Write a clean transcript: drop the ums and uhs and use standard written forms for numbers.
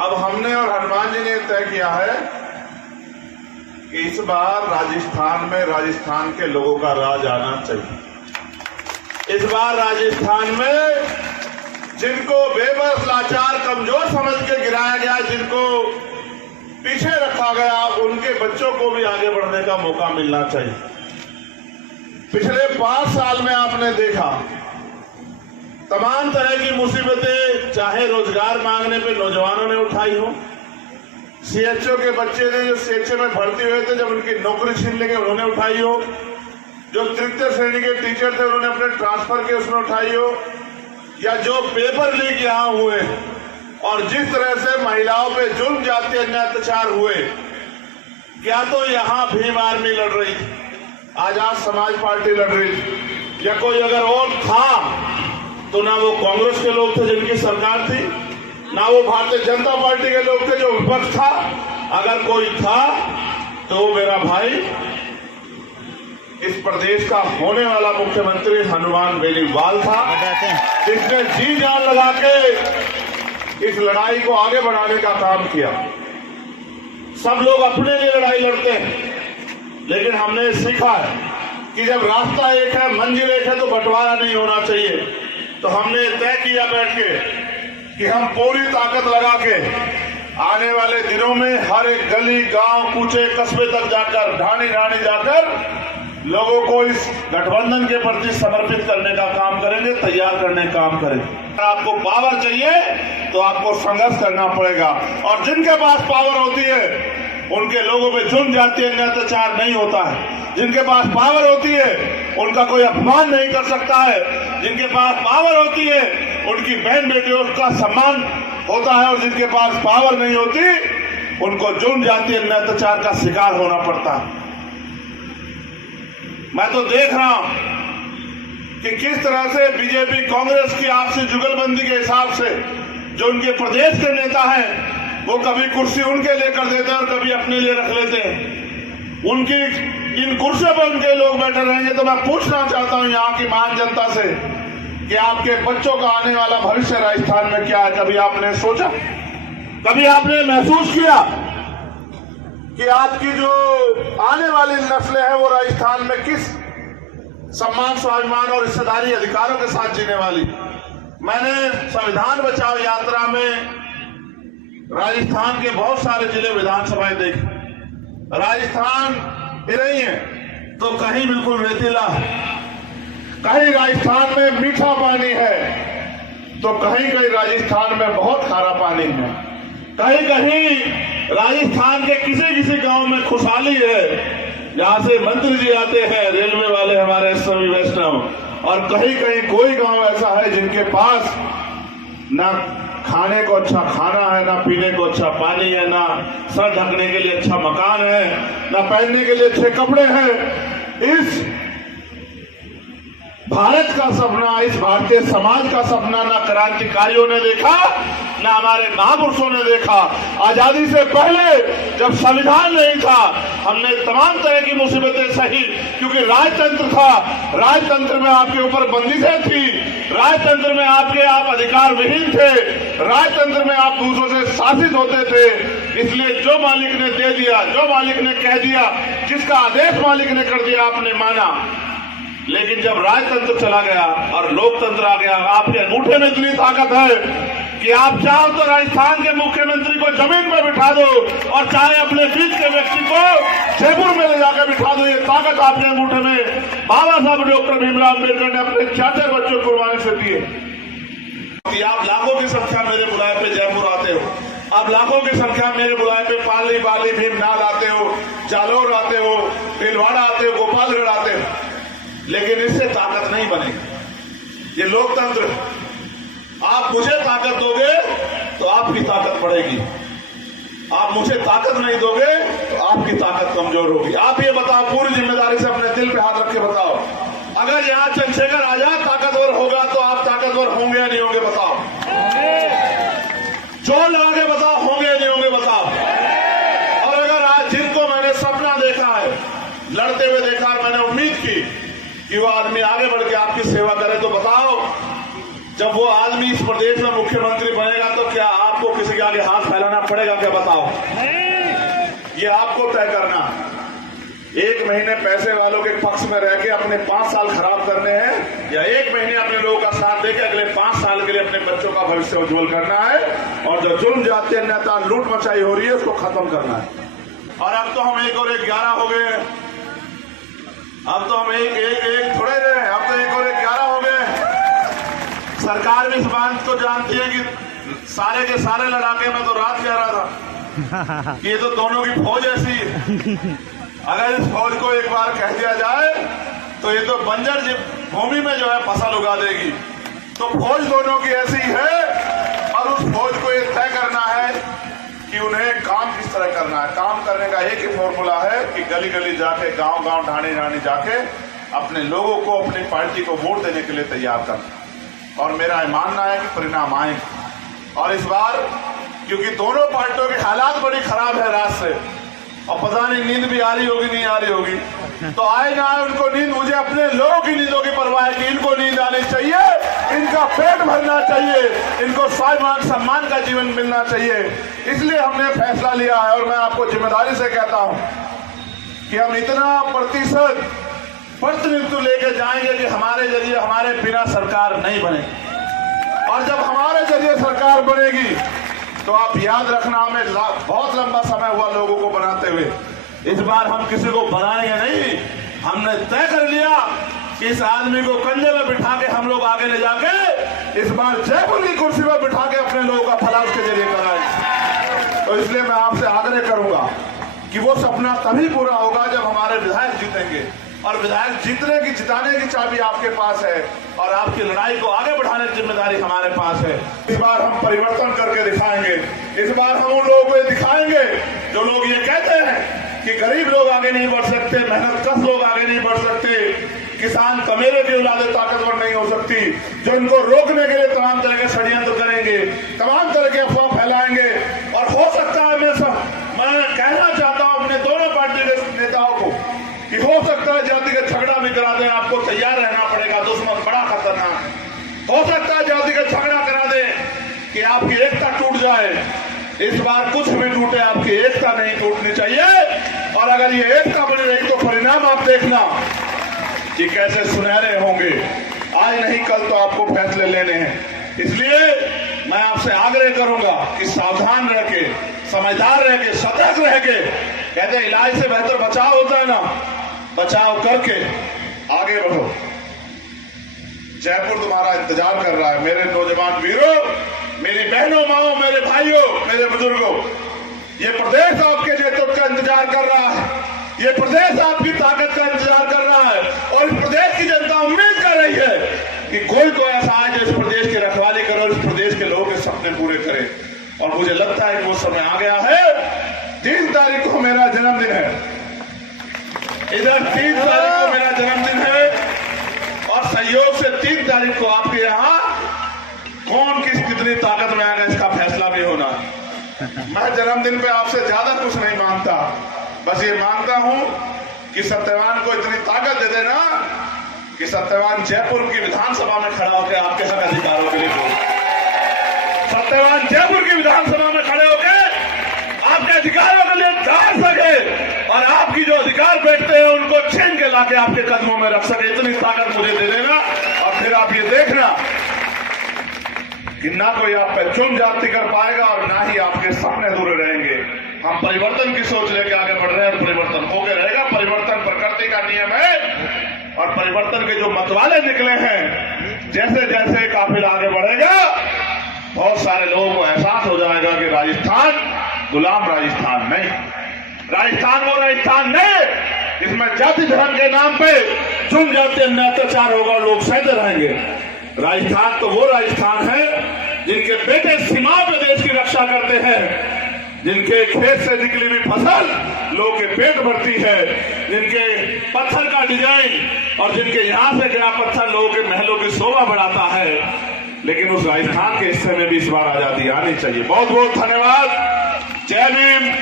अब हमने और हनुमान जी ने तय किया है कि इस बार राजस्थान के लोगों का राज आना चाहिए। इस बार राजस्थान में जिनको बेबस, लाचार, कमजोर समझ के गिराया गया, जिनको पीछे रखा गया, उनके बच्चों को भी आगे बढ़ने का मौका मिलना चाहिए। पिछले 5 साल में आपने देखा तमाम तरह की मुसीबतें, चाहे रोजगार मांगने पे नौजवानों ने उठाई हो, सीएचओ के बच्चे ने जो सीएचओ में भर्ती हुए थे जब उनकी नौकरी छीन लेंगे उन्होंने उठाई हो, जो तृतीय श्रेणी के टीचर थे उन्होंने अपने ट्रांसफर के उसमें उठाई हो, या जो पेपर लीक यहां हुए और जिस तरह से महिलाओं पे जुल्म, जाति, अन्याय, अत्याचार हुए, क्या तो यहां भीम आर्मी लड़ रही थी, आजाद समाज पार्टी लड़ रही थी, या कोई अगर और था तो ना वो कांग्रेस के लोग थे जिनकी सरकार थी, ना वो भारतीय जनता पार्टी के लोग थे जो विपक्ष था। अगर कोई था तो वो मेरा भाई, इस प्रदेश का होने वाला मुख्यमंत्री हनुमान बेनीवाल था, जिसने जी जान लगा के इस लड़ाई को आगे बढ़ाने का काम किया। सब लोग अपने लिए लड़ाई लड़ते हैं, लेकिन हमने सीखा है कि जब रास्ता एक है, मंजिल एक है, तो बंटवारा नहीं होना चाहिए। तो हमने तय किया बैठ के कि हम पूरी ताकत लगा के आने वाले दिनों में हर एक गली, गांव, कूचे, कस्बे तक जाकर, ढाणी ढाणी जाकर लोगों को इस गठबंधन के प्रति समर्पित करने का काम करेंगे, तैयार करने का काम करेंगे। अगर आपको पावर चाहिए तो आपको संघर्ष करना पड़ेगा, और जिनके पास पावर होती है उनके लोगों पे जुल्म, जाति, अन्याय, अत्याचार नहीं होता है। जिनके पास पावर होती है उनका कोई अपमान नहीं कर सकता है। जिनके पास पावर होती है उनकी बहन बेटियों का सम्मान होता है, और जिनके पास पावर नहीं होती उनको जुल्म, जाति, अन्याय, अत्याचार का शिकार होना पड़ता है। मैं तो देख रहा हूं कि किस तरह से बीजेपी, कांग्रेस की आपसी जुगलबंदी के हिसाब से जो उनके प्रदेश के नेता हैं वो कभी कुर्सी उनके लिए कर देते हैं और कभी अपने लिए रख लेते हैं। उनकी इन कुर्सियों पर उनके लोग बैठे रहेंगे। तो मैं पूछना चाहता हूं यहाँ की महान जनता से कि आपके बच्चों का आने वाला भविष्य राजस्थान में क्या है? कभी आपने सोचा, कभी आपने महसूस किया कि आपकी जो आने वाली नस्लें हैं वो राजस्थान में किस सम्मान, स्वाभिमान और हिस्सेदारी, अधिकारों के साथ जीने वाली? मैंने संविधान बचाओ यात्रा में राजस्थान के बहुत सारे जिले, विधानसभाएं देखी। राजस्थान नहीं है तो कहीं बिल्कुल रेतीला है, कहीं राजस्थान में मीठा पानी है तो कहीं कहीं राजस्थान में बहुत खारा पानी है, कहीं कहीं राजस्थान के किसी किसी गांव में खुशहाली है जहां से मंत्री जी आते हैं, रेलवे वाले हमारे स्वामी वैष्णव, और कहीं कहीं कोई गांव ऐसा है जिनके पास ना खाने को अच्छा खाना है, ना पीने को अच्छा पानी है, ना सर ढकने के लिए अच्छा मकान है, ना पहनने के लिए अच्छे कपड़े हैं। इस भारत का सपना, इस भारतीय समाज का सपना ना क्रांतिकारियों ने देखा, ना हमारे महापुरुषों ने देखा। आजादी से पहले जब संविधान नहीं था हमने तमाम तरह की मुसीबतें सही, क्योंकि राजतंत्र था। राजतंत्र में आपके ऊपर बंदिशें थी, राजतंत्र में आप अधिकार विहीन थे, राजतंत्र में आप दूसरों से शासित होते थे। इसलिए जो मालिक ने दे दिया, जो मालिक ने कह दिया, जिसका आदेश मालिक ने कर दिया, आपने माना। लेकिन जब राजतंत्र चला गया और लोकतंत्र आ गया, आपके अंगूठे में इतनी ताकत है कि आप चाहो तो राजस्थान के मुख्यमंत्री को जमीन पर बिठा दो और चाहे अपने बीच के व्यक्ति को जयपुर में ले जाकर बिठा दो। ये ताकत आपके अंगूठे में बाबा साहब डॉक्टर भीमराव अम्बेडकर ने अपने 4 बच्चों को कुर्बानी से दिए। आप लाखों की संख्या मेरे बुलाए पे जयपुर आते हो, आप लाखों की संख्या मेरे बुलाए पे पाली, बाली, भीमनाल आते हो, जालौर आते हो, भीलवाड़ा आते हो, गोपालगढ़ आते हो, लेकिन इससे ताकत नहीं बनेगी। ये लोकतंत्र है। आप मुझे ताकत दोगे तो आपकी ताकत बढ़ेगी, आप मुझे ताकत नहीं दोगे तो आपकी ताकत कमजोर होगी। आप ये बताओ, पूरी जिम्मेदारी से अपने दिल पे हाथ रख के बताओ, अगर यहाँ चंद्रशेखर आजाद ताकतवर होगा तो आप ताकतवर होंगे या नहीं होंगे? बताओ, जोर लगा के बताओ, होंगे या नहीं होंगे? बताओ। और अगर आज जिनको मैंने सपना देखा है, लड़ते हुए देखा, मैंने उम्मीद की कि वो आदमी आगे बढ़ के आपकी सेवा करे, तो बताओ, जब वो आदमी इस प्रदेश में मुख्यमंत्री बनेगा तो क्या आपको किसी के आगे हाथ फैलाना पड़ेगा क्या बताओ? ये आपको तय करना। एक महीने पैसे वालों के पक्ष में रह के अपने 5 साल खराब करने हैं, या एक महीने अपने लोगों का साथ देके अगले 5 साल के लिए अपने बच्चों का भविष्य उज्जवल करना है, और जो जुल्म जाति अन्यायता लूट मचाई हो रही है उसको खत्म करना है। और अब तो हम 1 और 1 11 हो गए हैं। अब तो हम एक थोड़े रहे, अब तो 1 और 1 11 हो गए। सरकार भी इस बात को जानती है कि सारे के सारे लड़ाके में तो रात कह रहा था कि ये तो दोनों की फौज ऐसी है। अगर इस फौज को एक बार कह दिया जाए तो ये तो बंजर भूमि में जो है फसल उगा देगी। तो फौज दोनों की ऐसी है, और उस फौज को ये तय करना है कि उन्हें काम किस तरह करना है। काम करने का एक ही फॉर्मूला है कि गली गली जाके, गांव गांव, ढाणी ढाणी जाके अपने लोगों को, अपनी पार्टी को वोट देने के लिए तैयार करना। और मेरा मानना है कि परिणाम आए। और इस बार क्योंकि दोनों पार्टियों के हालात बड़ी खराब है रात से, और पता नहीं नींद भी आ रही होगी नहीं आ रही होगी, तो आए ना आए उनको नींद, मुझे अपने लोगों की नींदों की परवाह है कि इनको नींद आनी चाहिए, इनका पेट भरना चाहिए, इनको स्वाभिमान सम्मान का जीवन मिलना चाहिए। इसलिए हमने फैसला लिया है, और मैं आपको जिम्मेदारी से कहता हूं कि हम इतना प्रतिनिधित्व लेके जाएंगे कि हमारे जरिए, हमारे बिना सरकार नहीं बनेगी। और जब हमारे जरिए सरकार बनेगी तो आप याद रखना, हमें बहुत लंबा समय हुआ लोगों को बनाते हुए। इस बार हम किसी को बनाएंगे नहीं। हमने तय कर लिया कि इस आदमी को कंधे में बिठा के हम लोग आगे ले जाके इस बार जयपुर की कुर्सी पर बिठा के अपने लोगों का भला उसके जरिए कराएंगे। तो इसलिए मैं आपसे आग्रह करूंगा कि वो सपना तभी पूरा होगा जब हमारे विधायक जीतेंगे, और विधायक जीतने की, जिताने की चाबी आपके पास है, और आपकी लड़ाई को आगे बढ़ाने की जिम्मेदारी हमारे पास है। इस बार हम परिवर्तन करके दिखाएंगे। इस बार हम उन लोगों को ये दिखाएंगे जो लोग ये कहते हैं कि गरीब लोग आगे नहीं बढ़ सकते, मेहनतकश लोग आगे नहीं बढ़ सकते, किसान कमेरे की औलादे ताकतवर नहीं हो सकती, जो इनको रोकने के लिए तमाम तरह के षड्यंत्र करेंगे, तमाम तरह के अफवाह फैलाएंगे। और हो सकता है मैं कहना चाहता हूं अपने दोनों पार्टी के नेताओं को कि हो सकता है जातिगत झगड़ा भी करा दें, आपको तैयार रहना पड़ेगा, दुश्मन बड़ा खतरनाक है। हो सकता है जातिगत झगड़ा करा दें कि आपकी एकता टूट जाए। इस बार कुछ भी टूटे, आपकी एकता नहीं टूटनी चाहिए। और अगर ये एकता बनी रही तो परिणाम आप देखना कि कैसे सुनहरे होंगे। आज नहीं कल तो आपको फैसले लेने हैं। इसलिए मैं आपसे आग्रह करूंगा कि सावधान रह के, समझदार रह के, सतर्क रह के, कहते हैं इलाज से बेहतर बचाव होता है ना, बचाव करके आगे बढ़ो। जयपुर तुम्हारा इंतजार कर रहा है। मेरे नौजवान वीरों, मेरी बहनों, माओ, मेरे भाइयों, मेरे बुजुर्गों, ये प्रदेश आपके नेतृत्व का इंतजार कर रहा है। ये प्रदेश आपकी ताकत का इंतजार कर रहा है। और इस प्रदेश की जनता उम्मीद कर रही है कि कोई तो ऐसा आए जो इस प्रदेश की रखवाली करे और इस प्रदेश के लोगों के सपने पूरे करे। और मुझे लगता है कि वो समय आ गया है। 3 तारीख को मेरा जन्मदिन है। इधर 3 तारीख को मेरा जन्मदिन है, और सहयोग से 3 तारीख को आपके यहाँ कौन कितनी ताकत में आएगा इसका फैसला भी होना। मैं जन्मदिन पे आपसे ज्यादा कुछ नहीं मांगता, बस ये मांगता हूं कि सत्यवान को इतनी ताकत दे देना कि सत्यवान जयपुर की विधानसभा में खड़ा होकर आपके हक अधिकारों के लिए बोले। सत्यवान जयपुर की विधानसभा में खड़े होकर आपके अधिकारों के लिए लड़ सके, और आपकी जो अधिकार बैठते हैं उनको छीन के लाके आपके कदमों में रख सके। इतनी ताकत मुझे दे देना, और फिर आप ये देखना कि ना कोई आप पे चुन जाति कर पाएगा और ना ही आपके सपने अधूरे रहेंगे। हम परिवर्तन की सोच लेके आगे बढ़ रहे हैं, परिवर्तन होके रहेगा। परिवर्तन प्रकृति का नियम है, और परिवर्तन के जो मतवाले निकले हैं, जैसे जैसे काफिला आगे बढ़ेगा, बहुत सारे लोगों को एहसास हो जाएगा कि राजस्थान गुलाम राजस्थान नहीं, राजस्थान वो राजस्थान नहीं इसमें जाति धर्म के नाम पे चुन जाति अत्याचार होगा, लोग सहते रहेंगे। राजस्थान तो वो राजस्थान है जिनके बेटे सीमा पे देश की रक्षा करते हैं, जिनके खेत से निकली हुई फसल लोगों के पेट भरती है, जिनके पत्थर का डिजाइन और जिनके यहाँ से गिरा पत्थर लोगों के महलों की शोभा बढ़ाता है। लेकिन उस राजस्थान के हिस्से में भी इस बार आजादी आनी चाहिए। बहुत बहुत धन्यवाद। जय भीम।